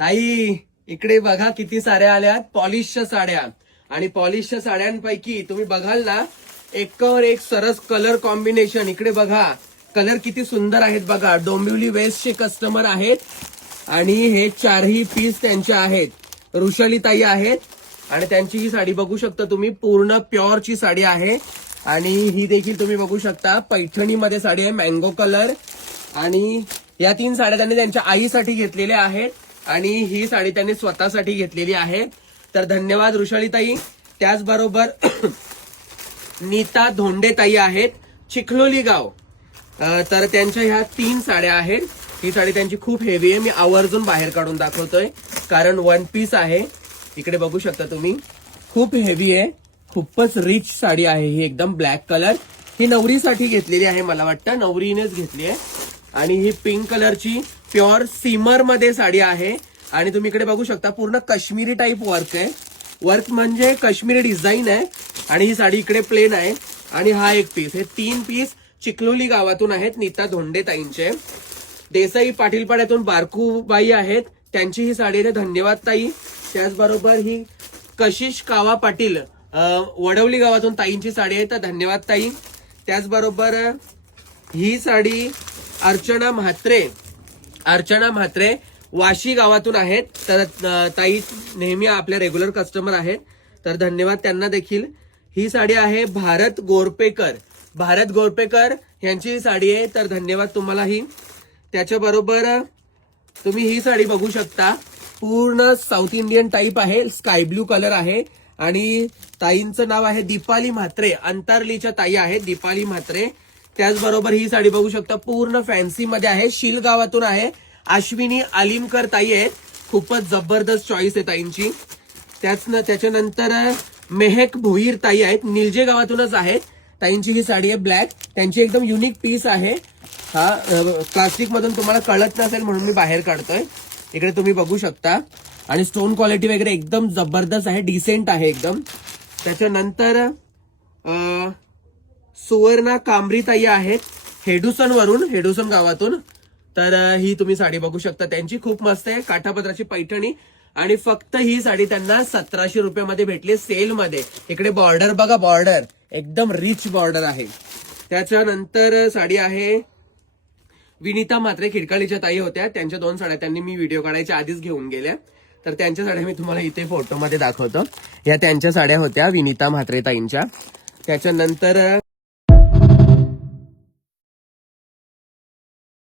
ताई इकडे बघा किती साड्या आल्यात पॉलिशच्या साड्या. आणि पॉलिशच्या साड्यांपैकी तुम्ही बघाल ना, एकावर एक सरस कलर कॉम्बिनेशन. इकडे बघा कलर किती सुंदर आहेत बघा. डोंबिवली वेस्टचे कस्टमर आहेत आणि हे चारही पीस त्यांचे आहेत. वृषाली ताई आहेत आणि त्यांची ही साडी बघू शकता तुम्ही, पूर्ण प्युअरची साडी आहे. आणि ही देखील तुम्ही बघू शकता पैठणीमध्ये साडी आहे, मँगो कलर. आणि या 3 साड्या त्यांनी त्यांच्या आईसाठी घेतलेल्या आहेत आणि ही साडी त्यांनी स्वतःसाठी घेतलेली आहे. तर धन्यवाद वृषाली ताई. त्याचबरोबर नीता धोंडे ताई आहेत, चिखलोली गाव. तर त्यांच्या ह्या 3 साड्या आहेत. ही साडी त्यांची खूप हेवी आहे. मी आवर्जून बाहेर काढून दाखवतोय कारण 1 पीस आहे. इकडे बघू शकता तुम्ही, खूप हेवी आहे, खूपच रिच साडी आहे ही, एकदम ब्लॅक कलर. ही नवरीसाठी घेतलेली आहे, मला वाटतं नवरीनेच घेतली आहे. आणि ही पिंक कलरची प्युअर सीमर मध्ये साडी आहे. आणि तुम्ही इकडे बघू शकता पूर्ण काश्मीरी टाईप वर्क आहे. वर्क म्हणजे काश्मीरी डिझाईन आहे. आणि ही साडी इकडे प्लेन आहे. आणि हा 1 पीस, हे 3 पीस चिखलोली गावातून आहेत, नीता धोंडे ताईंचे. देसाई पाटीलपाड्यातून बारकूबाई आहेत, त्यांची ही साडी आहे, धन्यवाद ताई. त्याचबरोबर ही कशिश कावा पाटील वडवली गावातून ताईंची साडी आहे, तर धन्यवाद ताई. त्याचबरोबर ही साडी अर्चना म्हात्रे वाशी गावातून आहेत, तर ताई नेहमी आपल्या रेग्युलर कस्टमर आहेत, तर धन्यवाद त्यांना देखील. ही साडी आहे भारत गोरपेकर यांची साडी आहे, तर धन्यवाद तुम्हाला ही. त्याच्याबरोबर तुम्ही ही साडी बघू शकता, पूर्ण साऊथ इंडियन टाईप आहे, स्काय ब्लू कलर आहे. आणि ताईंचं नाव आहे दीपाली म्हात्रे, अंतरलीच्या ताई आहेत दीपाली म्हात्रे. त्याचबरोबर ही साडी बघू शकता, पूर्ण फॅन्सी मध्ये आहे, शील गावातून आहे, अश्विनी आलिमकर ताई आहेत. खूपच जबरदस्त चॉईस आहे ताईंची. त्याच्यानंतर मेहक भोईर ताई आहेत, निलजे गावातूनच आहेत. ताईंची ही साडी आहे ब्लॅक, त्यांची एकदम युनिक पीस आहे. हा प्लास्टिक मधून तुम्हाला कळत नसेल म्हणून मी बाहेर काढतोय. इकडे तुम्ही बघू शकता. आणि स्टोन क्वालिटी वगैरे एकदम जबरदस्त आहे, डिसेंट आहे एकदम. त्याच्यानंतर सुवर्णा कांबरी ताई आहेत हेडुसन गावातून, तर ही तुम्ही साडी बघू शकता, त्यांची खूप मस्त आहे, काठापदराची पैठणी. आणि फक्त ही साडी त्यांना 1700 रुपयामध्ये भेटली सेलमध्ये. इकडे बॉर्डर बघा, बॉर्डर एकदम रिच बॉर्डर आहे. त्याच्यानंतर साडी आहे विनीता म्हात्रे, खिडकाळीच्या ताई होत्या, त्यांच्या 2 साड्या त्यांनी मी व्हिडिओ काढायच्या आधीच घेऊन गेल्या, तर त्यांच्या साड्या मी तुम्हाला इथे फोटोमध्ये दाखवतो. या त्यांच्या साड्या होत्या विनीता म्हात्रे ताईंच्या. त्याच्यानंतर